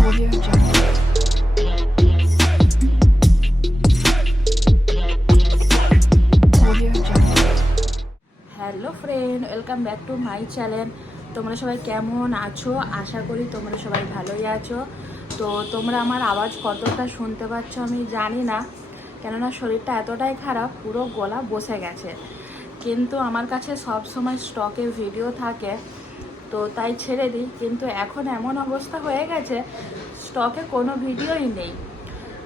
Hello friend welcome back to my channel তোমরা সবাই কেমন আছো? আশা করি তোমরা সবাই ভালোই আছো। তো তোমরা আমার আওয়াজ কতটা শুনতে পাচ্ছ আমি জানি না, কেননা শরীরটা এতটাই খারাপ, পুরো গলা বসে গেছে। কিন্তু আমার কাছে সব সময় স্টকে ভিডিও থাকে। তো তাই ছেড়ে দিই। কিন্তু এখন এমন অবস্থা হয়ে গেছে স্টকে কোনো ভিডিওই নেই।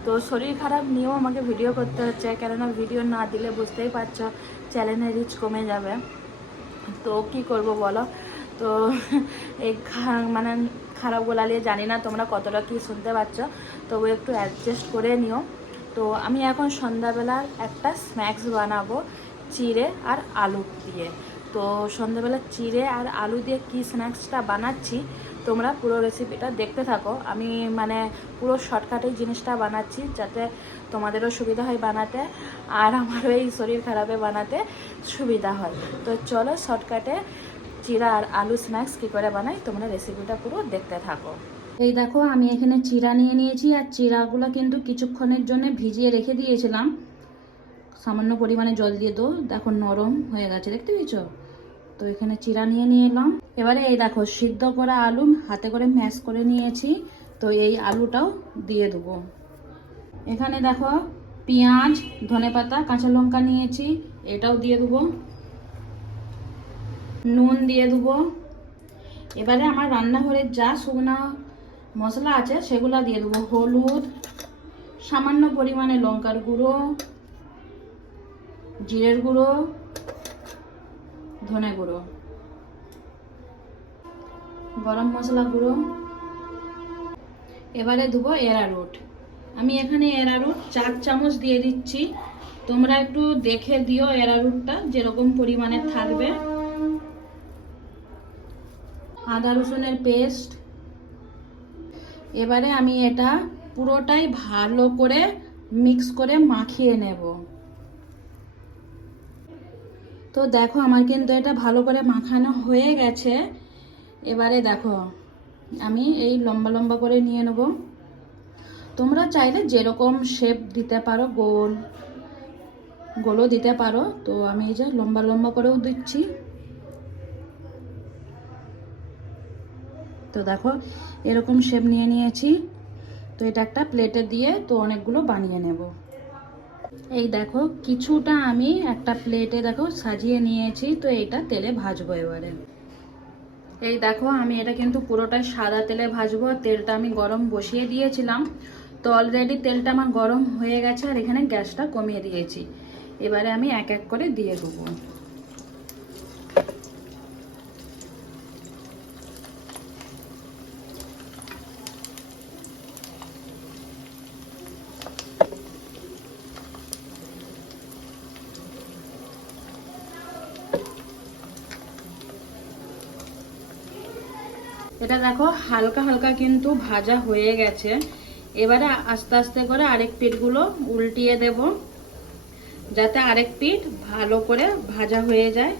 তো শরীর খারাপ নিয়েও আমাকে ভিডিও করতে হচ্ছে। কেননা ভিডিও না দিলে বুঝতেই পারছ চ্যানেলের রিচ কমে যাবে। তো কি করব বলো? তো এই মানে খারাপ গলা নিয়ে জানি না তোমরা কতটা কি শুনতে পাচ্ছ। তবু একটু অ্যাডজাস্ট করে নিও। তো আমি এখন সন্ধ্যাবেলার একটা স্ন্যাক্স বানাবো, চিড়ে আর আলু দিয়ে। তো সন্ধ্যাবেলা চিড়ে আর আলু দিয়ে কি স্ন্যাক্সটা বানাচ্ছি, তোমরা পুরো রেসিপিটা দেখতে থাকো। আমি মানে পুরো শর্টকাটেই জিনিসটা বানাচ্ছি যাতে তোমাদেরও সুবিধা হয় বানাতে আর আমারও এই শরীর খারাপে বানাতে সুবিধা হয়। তো চলো শর্টকাটে চিরা আর আলু স্ন্যাক্স কী করে বানাই, তোমরা রেসিপিটা পুরো দেখতে থাকো। এই দেখো, আমি এখানে চিরা নিয়ে নিয়েছি আর চিরাগুলো কিন্তু কিছুক্ষণের জন্য ভিজিয়ে রেখে দিয়েছিলাম। সামান্য পরিমাণে জল দিয়ে দো দেখো নরম হয়ে গেছে, দেখতে পেয়েছ? তো এখানে চিরা নিয়ে নিয়ে এলাম এবারে এই দেখো, সিদ্ধ করা আলু হাতে করে ম্যাশ করে নিয়েছি। তো এই আলুটাও দিয়ে দেবো। এখানে দেখো, পেঁয়াজ ধনেপাতা কাঁচা লঙ্কা নিয়েছি, এটাও দিয়ে দেবো। নুন দিয়ে দেবো। এবারে আমার রান্নাঘরের যা শুকনা মশলা আছে, সেগুলো দিয়ে দেবো। হলুদ, সামান্য পরিমাণে লঙ্কার গুঁড়ো, জিরের গুঁড়ো ধনে গুঁড়ো। গরম মশলা গুঁড়ো। এবারে দেবো এরারুট আমি এখানে এরারুট চার চামচ দিয়ে দিচ্ছি। তোমরা একটু দেখে দিও এরারুটটা যেরকম পরিমাণে থাকবে। আদা রসুনের পেস্ট। এবারে আমি এটা পুরোটাই ভালো করে মিক্স করে মাখিয়ে নেব। তো দেখো আমার কিন্তু এটা ভালো করে মাখানো হয়ে গেছে। এবারে দেখো, আমি এই লম্বা লম্বা করে নিয়ে নেব। তোমরা চাইলে যেরকম শেপ দিতে পারো, গোল, গোলও দিতে পারো। তো আমি এই যে লম্বা লম্বা করেও দিচ্ছি। তো দেখো, এরকম শেপ নিয়ে নিয়েছি। তো এটা একটা প্লেটে দিয়ে তো অনেকগুলো বানিয়ে নেব। এই দেখো, কিছুটা আমি একটা প্লেটে দেখো সাজিয়ে নিয়েছি, তো এটা তেলে ভাজবো এবারে। এই দেখো, আমি এটা কিন্তু পুরোটাই সাদা তেলে ভাজবো, তেলটা আমি গরম বসিয়ে দিয়েছিলাম। তো অলরেডি তেলটা আমার গরম হয়ে গেছে আর এখানে গ্যাসটা কমিয়ে দিয়েছি। এবারে আমি এক এক করে দিয়ে দেবো। এটা দেখো, হালকা হালকা কিন্তু ভাজা হয়ে গেছে। এবারে আস্তে আস্তে করে আরেক পিঠগুলো উল্টিয়ে দেব, যাতে আরেক পিঠ ভালো করে ভাজা হয়ে যায়।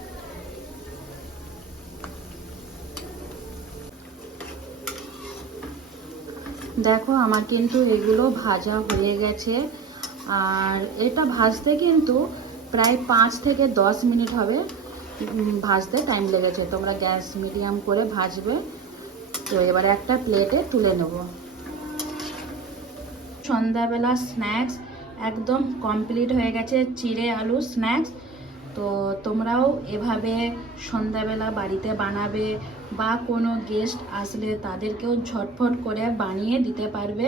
দেখো, আমার কিন্তু এগুলো ভাজা হয়ে গেছে। আর এটা ভাজতে কিন্তু প্রায় পাঁচ থেকে দশ মিনিট হবে। ভাজতে টাইম লেগেছে। তোমরা গ্যাস মিডিয়াম করে ভাজবে। এবারে একটা প্লেটে তুলে নেব। সন্ধ্যাবেলা স্ন্যাক্স একদম কমপ্লিট হয়ে গেছে, চিড়ে আলু স্ন্যাক্স তো তোমরাও এভাবে সন্ধ্যাবেলা বাড়িতে বানাবে বা কোনো গেস্ট আসলে তাদেরকেও ঝটফট করে বানিয়ে দিতে পারবে।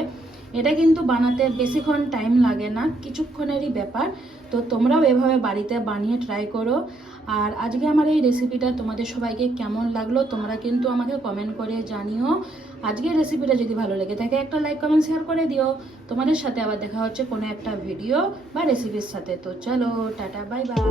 এটা কিন্তু বানাতে বেশিক্ষণ টাইম লাগে না, কিছুক্ষণেরই ব্যাপার। তো তোমরাও এভাবে বাড়িতে বানিয়ে ট্রাই করো। আর আজকে আমার এই রেসিপিটা তোমাদের সবাইকে কেমন লাগল তোমরা কিন্তু আমাকে কমেন্ট করে জানিও। আজকে রেসিপিটা যদি ভালো লেগে থাকে, একটা লাইক কমেন্ট শেয়ার করে দিও। তোমাদের সাথে আবার দেখা হচ্ছে কোনো একটা ভিডিও বা রেসিপির সাথে। তো চলো, টাটা বাই বাই